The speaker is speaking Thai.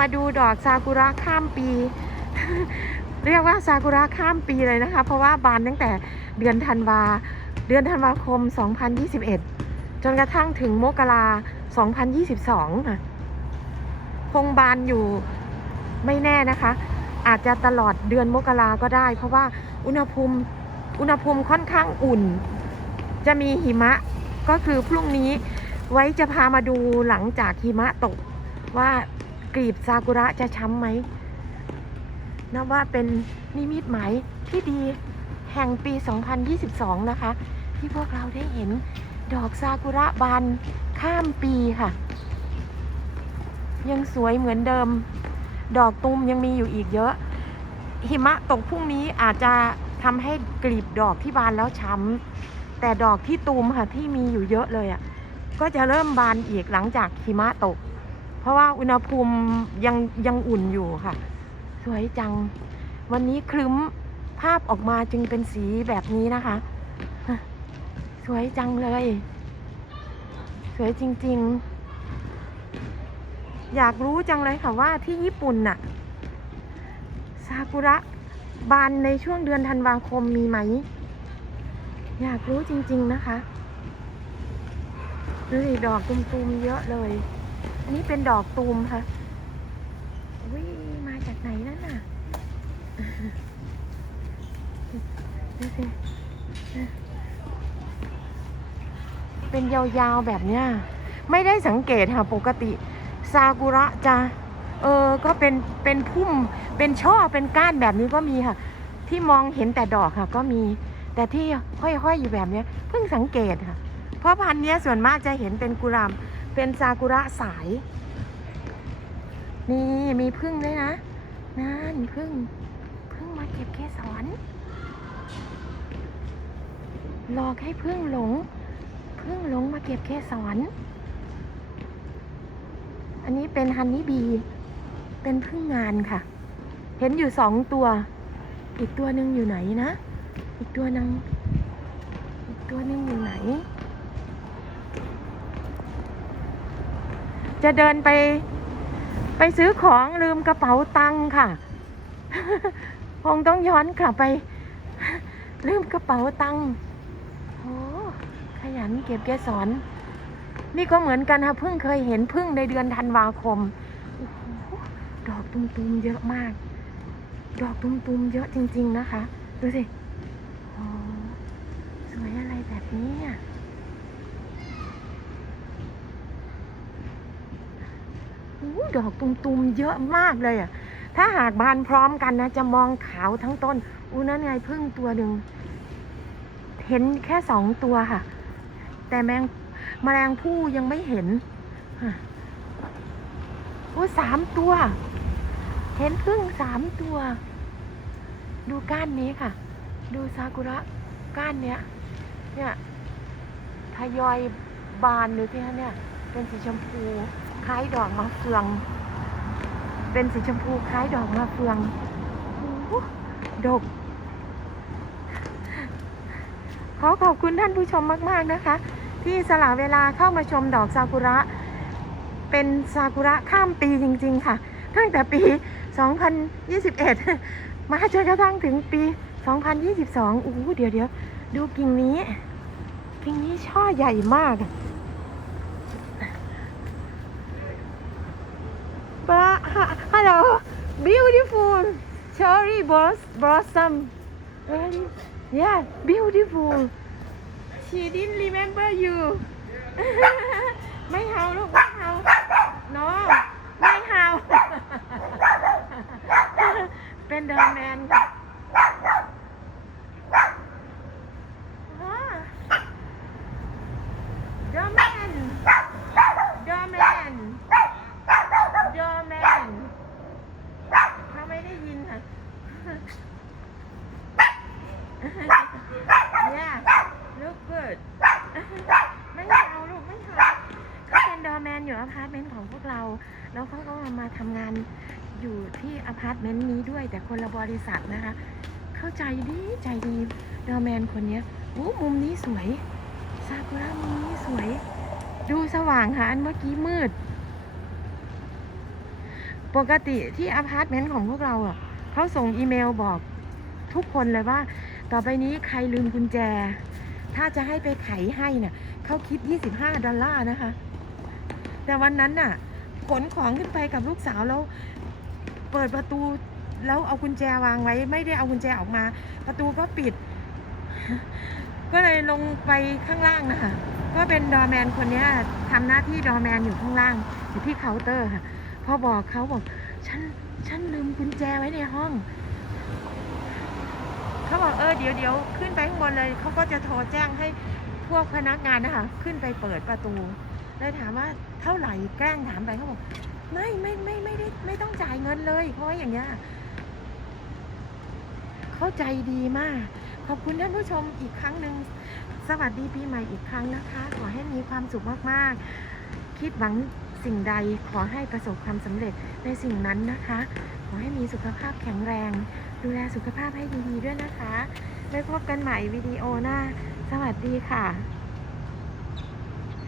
มาดูดอกซากุระข้ามปี เรียกว่าซากุระข้ามปีเลยนะคะ เพราะว่าบานตั้งแต่เดือนธันวา เดือนธันวาคม 2021 จนกระทั่งถึงมกรา2022ค่ะคงบานอยู่ไม่แน่นะคะ อาจจะตลอดเดือนมกราก็ได้ เพราะว่าอุณหภูมิอุณหภูมิค่อนข้างอุ่น จะมีหิมะก็คือพรุ่งนี้ไว้จะพามาดูหลังจากหิมะตกว่า กลีบซากุระจะช้ำไหมนับว่าเป็นนิมิตหมายที่ดีแห่งปี 2022 นะคะ ที่พวกเราได้เห็นดอกซากุระบานข้ามปีค่ะ ยังสวยเหมือนเดิม ดอกตูมยังมีอยู่อีกเยอะ หิมะตกพรุ่งนี้อาจจะทำให้กลีบดอกที่บานแล้วช้ำแต่ดอกที่ตูมค่ะที่มีอยู่เยอะเลยอะ่ะก็จะเริ่มบานอีกหลังจากหิมะตก ราะว่าอุณหภูมิยังยังอุ่นอยู่ค่ะ สวยจัง วันนี้ครึ้มภาพออกมาจึงเป็นสีแบบนี้นะคะ สวยจังเลย สวยจริง ๆ อยากรู้จังเลยค่ะว่าที่ญี่ปุ่นน่ะซากุระบานในช่วงเดือนธันวาคมมีไหม อยากรู้จริง ๆ นะคะดูสิดอกตูมๆเยอะเลย อันนี้เป็นดอกตูมค่ะวิมาจากไหนนั่นน่ะดูสิเป็นยาวๆแบบเนี้ยไม่ได้สังเกตค่ะปกติซากุระจะเออก็เป็นเป็นพุ่มเป็นช่อเป็นก้านแบบนี้ก็มีค่ะ ที่มองเห็นแต่ดอกค่ะ ก็มี แต่ที่ห้อยๆอยู่แบบเนี้ยเพิ่งสังเกตค่ะ เพราะพันธุ์เนี้ยส่วนมากจะเห็นเป็นกุหลาบ เป็นซากุระสาย นี่มีพึ่งด้วยนะนั่นพึ่งพึ่งมาเก็บเกสรหลอกให้พึ่งหลงพึ่งหลงมาเก็บเกสรอันนี้เป็นฮันนี่บี เป็นพึ่งงานค่ะ เห็นอยู่สองตัว อีกตัวหนึ่งอยู่ไหนนะ อีกตัวนึ่งอีกตัวนึงอยู่ไหน จะเดินไป ไปซื้อของลืมกระเป๋าตังค์ค่ะ คงต้องย้อนกลับไป ลืมกระเป๋าตังค์โอ้ขยันเก็บเกสรนี่ก็เหมือนกันค่ะเพิ่งเคยเห็นพึ่งในเดือนธันวาคมอดอกตุมๆเยอะมาก ดอกตุมๆเยอะจริง ๆ นะคะ ดูสิโอ้สวยอะไรแบบนี้อะโอ้ ดอกตุมๆเยอะมากเลยอะ ถ้าหากบานพร้อมกันนะ จะมองขาวทั้งต้นอู้นั่นไงพึ่งตัวหนึ่งเห็นแค่สองตัวค่ะ แต่แมงแมลงผู้ยังไม่เห็นฮะโอ้สามตัว เห็นพึ่งสามตัว ดูก้านนี้ค่ะ ดูซากุระก้านเนี้ย เนี่ยทยอยบานดูที่ฮะเนี่ย เป็นสีชมพู คล้ายดอกมะเฟือง เป็นสีชมพูคล้ายดอกมะเฟืองโอ้โหดก ขอขอบคุณท่านผู้ชมมาก ๆ นะคะ ที่สละเวลาเข้ามาชมดอกซากุระ เป็นซากุระข้ามปีจริง ๆ ค่ะ ตั้งแต่ปี 2021 มาจนกระทั่งถึงปี 2022อู้หูเดี๋ยวเดี๋ยวดูกิ่งนี้กิ่งนี้ช่อใหญ่มากปะ Hello, beautiful cherry blos- blossom Really? yeah beautiful she didn't remember you ไม่เฮาลูกไม่เฮาน้องเฮา เป็นเดอร์แมนค่ะเดอร์แมนเดอร์แมนเดอร์แมนเขาไม่ได้ยินค่ะ yeah look good ไม่เอาลูกไม่เอาเขาเป็นดอร์แมนอยู่อพาร์ต เรา แล้วเขาก็มาทำงานอยู่ที่อพาร์ตเมนต์นี้ด้วยแต่คนละบริษัทนะคะ เข้าใจดีใจดีดอร์แมนคนเนี้ยโอ้มุมนี้สวยซากุระมุมนี้สวย ดูสว่างค่ะ อันเมื่อกี้มืดปปกติที่อพาร์ตเมนต์ของพวกเราอะเขาส่งอีเมลบอกทุกคนเลยว่า ต่อไปนี้ใครลืมกุญแจ ถ้าจะให้ไปไขให้เนี่ยเขาคิด 25 ดอลลาร์นะคะ แต่วันนั้นน่ะ ขนของขึ้นไปกับลูกสาวแล้ว เปิดประตูแล้วเอากุญแจวางไว้ ไม่ได้เอากุญแจออกมา ประตูก็ปิด ก็เลยลงไปข้างล่างนะคะก็เป็นดอร์แมนคนนี้ยทำหน้าที่ดอร์แมนอยู่ข้างล่างอยู่ที่เคาน์เตอร์ค่ะพอบอกเขาบอกฉันฉันลืมกุญแจไว้ในห้องเขาบอกเออเดี๋ยวเดี๋ยวขึ้นไปข้างบนเลยเขาก็จะโทรแจ้งให้พวกพนักงานนะคะ ขึ้นไปเปิดประตู เลยถามว่าเท่าไหร่แกล้งถามไปเขาบอกไม่ไม่ไม่ไม่ได้ไม่ต้องจ่ายเงินเลยเพราะอย่างเงี้ยเข้าใจดีมาก ขอบคุณท่านผู้ชมอีกครั้งหนึ่งสวัสดีปีใหม่อีกครั้งนะคะ ขอให้มีความสุขมากๆ คิดหวังสิ่งใดขอให้ประสบความสำเร็จในสิ่งนั้นนะคะ ขอให้มีสุขภาพแข็งแรง ดูแลสุขภาพให้ดีๆด้วยนะคะไว้พบกันใหม่วิดีโอหน้า สวัสดีค่ะ